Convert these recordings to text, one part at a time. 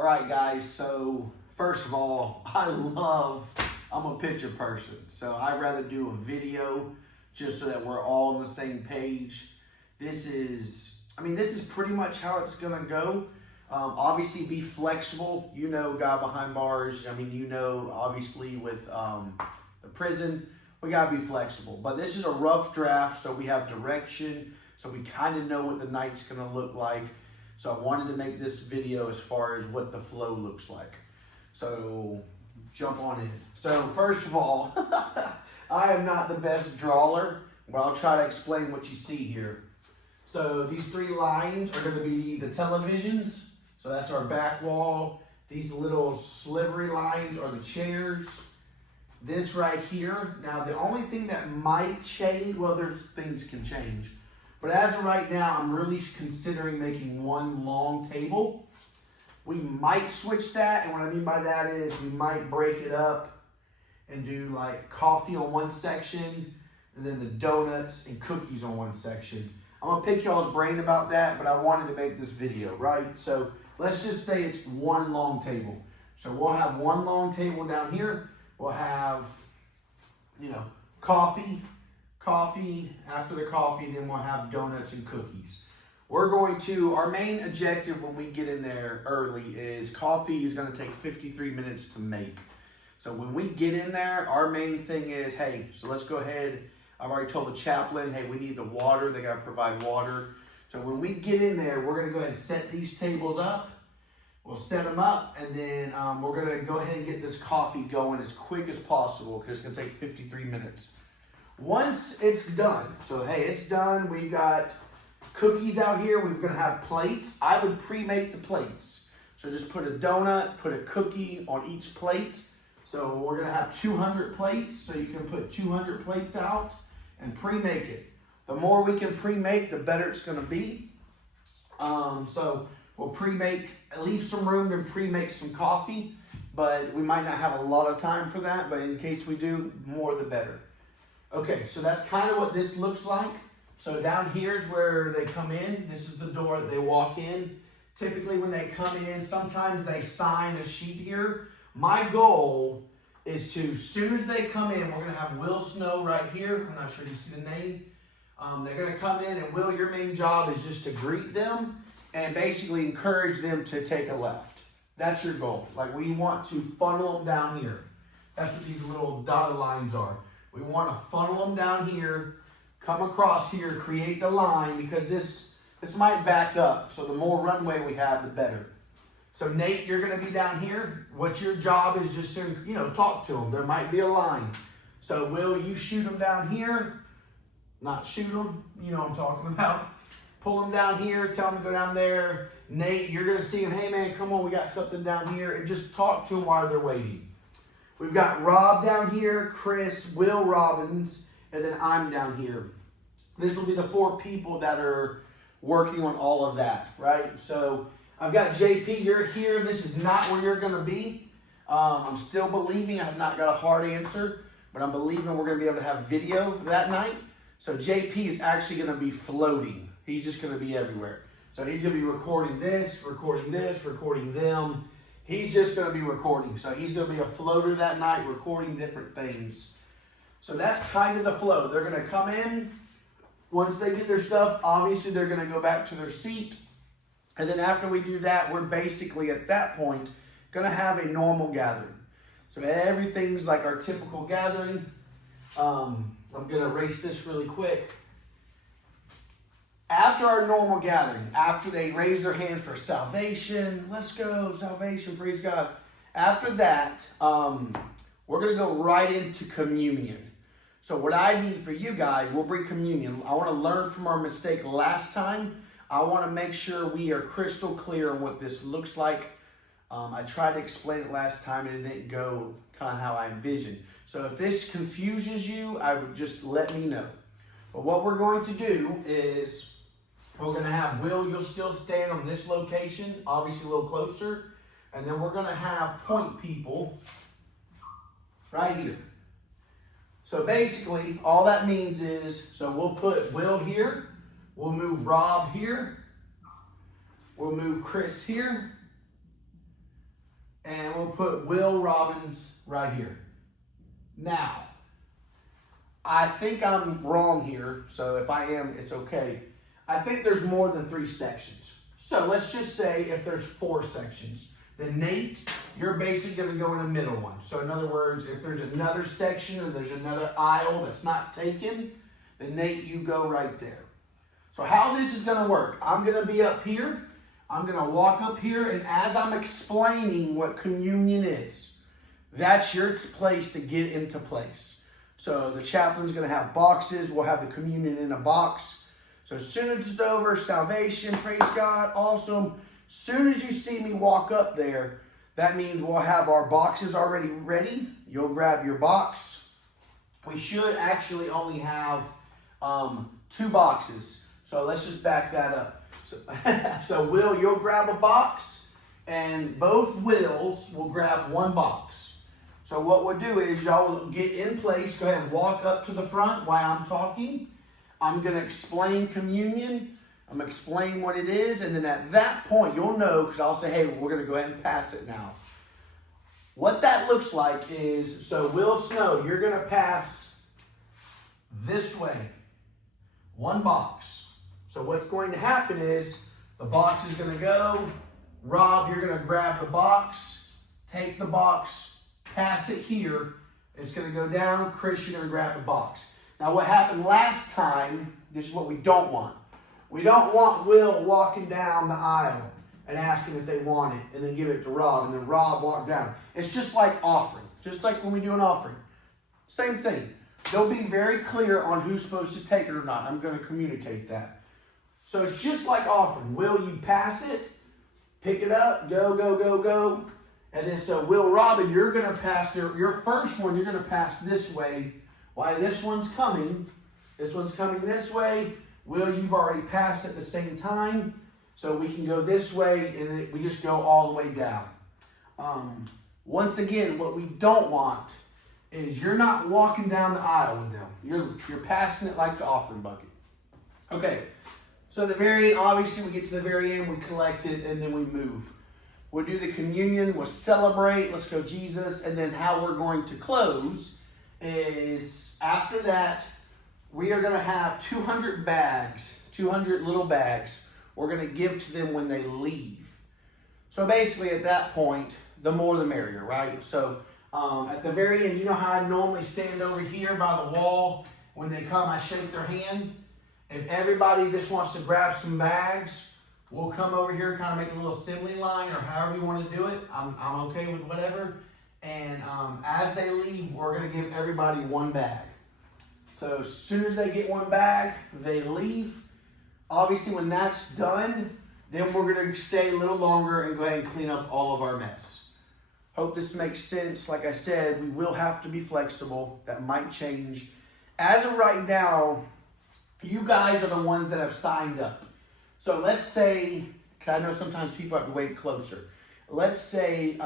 All right, guys, so first of all, I'm a picture person, so I'd rather do a video just so that we're all on the same page. This is pretty much how it's gonna go. Obviously be flexible, guy behind bars. Obviously with the prison, we gotta be flexible. But this is a rough draft, so we have direction, so we kind of know what the night's gonna look like. So I wanted to make this video as far as what the flow looks like. So jump on in. So first of all, I am not the best drawer, but I'll try to explain what you see here. So these three lines are gonna be the televisions. So that's our back wall. These little slivery lines are the chairs. This right here, now the only thing that might change, well, there's things can change. But as of right now, I'm really considering making one long table. We might switch that, and what I mean by that is we might break it up and do like coffee on one section, and then the donuts and cookies on one section. I'm gonna pick y'all's brain about that, but I wanted to make this video, right? So let's just say it's one long table. So we'll have one long table down here. We'll have, coffee, after the coffee, then we'll have donuts and cookies. Our main objective when we get in there early is coffee is gonna take 53 minutes to make. So when we get in there, our main thing is, hey, so let's go ahead. I've already told the chaplain, hey, we need the water. They gotta provide water. So when we get in there, we're gonna go ahead and set these tables up. We'll set them up, and then we're gonna go ahead and get this coffee going as quick as possible because it's gonna take 53 minutes. Once it's done, so hey, it's done. We've got cookies out here. We're gonna have plates. I would pre-make the plates. So just put a donut, put a cookie on each plate. So we're gonna have 200 plates. So you can put 200 plates out and pre-make it. The more we can pre-make, the better it's gonna be. So we'll pre-make, leave some room to pre-make some coffee, but we might not have a lot of time for that, but in case we do, more the better. Okay, so that's kind of what this looks like. So down here is where they come in. This is the door that they walk in. Typically when they come in, sometimes they sign a sheet here. My goal is to, as soon as they come in, we're gonna have Will Snow right here. I'm not sure if you see the name. They're gonna come in, and Will, your main job is just to greet them and basically encourage them to take a left. That's your goal. Like, we want to funnel them down here. That's what these little dotted lines are. We want to funnel them down here, come across here, create the line, because this might back up. So the more runway we have, the better. So Nate, you're going to be down here. What your job is just to, talk to them. There might be a line. So Will, you shoot them down here. Not shoot them, you know what I'm talking about. Pull them down here, tell them to go down there. Nate, you're going to see them, hey man, come on, we got something down here, and just talk to them while they're waiting. We've got Rob down here, Chris, Will Robbins, and then I'm down here. This will be the 4 people that are working on all of that, right? So I've got JP, you're here. This is not where you're going to be. I'm still believing. I have not got a hard answer, but I'm believing we're going to be able to have video that night. So JP is actually going to be floating. He's just going to be everywhere. So he's going to be recording this, recording them. He's just going to be recording. So he's going to be a floater that night, recording different things. So that's kind of the flow. They're going to come in. Once they get their stuff, obviously they're going to go back to their seat. And then after we do that, we're basically at that point going to have a normal gathering. So everything's like our typical gathering. I'm going to erase this really quick. After our normal gathering, after they raise their hand for salvation, let's go, salvation, praise God. After that, we're going to go right into communion. So what I need for you guys, we'll bring communion. I want to learn from our mistake last time. I want to make sure we are crystal clear on what this looks like. I tried to explain it last time and it didn't go kind of how I envisioned. So if this confuses you, I would just let me know. But what we're going to do is, we're going to have Will, you'll still stand on this location, obviously a little closer. And then we're going to have point people right here. So basically, all that means is, so we'll put Will here. We'll move Rob here. We'll move Chris here. and we'll put Will Robbins right here. Now, I think I'm wrong here, so if I am, it's okay. I think there's more than 3 sections. So let's just say if there's 4 sections, then Nate, you're basically going to go in the middle one. So in other words, if there's another section or there's another aisle that's not taken, then Nate, you go right there. So how this is going to work, I'm going to be up here. I'm going to walk up here, and as I'm explaining what communion is, that's your place to get into place. So the chaplain's going to have boxes. We'll have the communion in a box. So as soon as it's over, salvation, praise God, awesome. As soon as you see me walk up there, that means we'll have our boxes already ready. You'll grab your box. We should actually only have 2 boxes. So let's just back that up. So Will, you'll grab a box, and both Wills will grab 1 box. So what we'll do is y'all will get in place. Go ahead and walk up to the front while I'm talking. I'm going to explain communion. I'm going to explain what it is, and then at that point, you'll know, because I'll say, hey, we're going to go ahead and pass it now. What that looks like is, so Will Snow, you're going to pass this way, 1 box. So what's going to happen is the box is going to go. Rob, you're going to grab the box, take the box, pass it here. It's going to go down. Chris, you're going to grab the box. Now what happened last time, this is what we don't want. We don't want Will walking down the aisle and asking if they want it and then give it to Rob and then Rob walk down. It's just like offering, just like when we do an offering. Same thing. They'll be very clear on who's supposed to take it or not. I'm going to communicate that. So it's just like offering. Will, you pass it, pick it up, go, go, go, go. And then so Will Robin, you're going to pass your first one, you're going to pass this way. While this one's coming this way. Will, you've already passed at the same time. So we can go this way, and we just go all the way down. Once again, what we don't want is you're not walking down the aisle with them. You're passing it like the offering bucket. Okay. So at the very end, obviously we get to the very end, we collect it, and then we move. We'll do the communion, we'll celebrate, let's go Jesus, and then how we're going to close is after that, we are going to have 200 bags, 200 little bags, we're going to give to them when they leave. So basically at that point, the more the merrier, right? So at the very end, you know how I normally stand over here by the wall? When they come, I shake their hand. If everybody just wants to grab some bags, we'll come over here, kind of make a little assembly line or however you want to do it. I'm okay with whatever. And as they leave, we're going to give everybody 1 bag. So as soon as they get 1 bag, they leave. Obviously, when that's done, then we're going to stay a little longer and go ahead and clean up all of our mess. Hope this makes sense. Like I said, we will have to be flexible. That might change. As of right now, you guys are the ones that have signed up. So let's say, because I know sometimes people have to wait closer. Let's say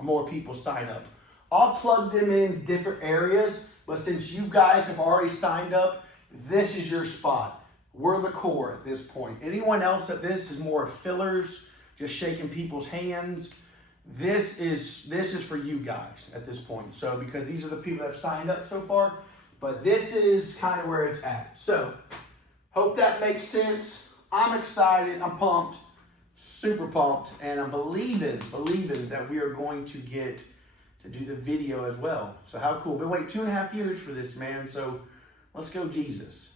more people sign up. I'll plug them in different areas, but since you guys have already signed up, this is your spot. We're the core at this point. Anyone else at this is more fillers, just shaking people's hands. This is for you guys at this point. So because these are the people that have signed up so far, but this is kind of where it's at. So hope that makes sense. I'm excited. I'm pumped. Super pumped. And I'm believing that we are going to get to do the video as well. So how cool. Been waiting 2.5 years for this, man. So let's go Jesus.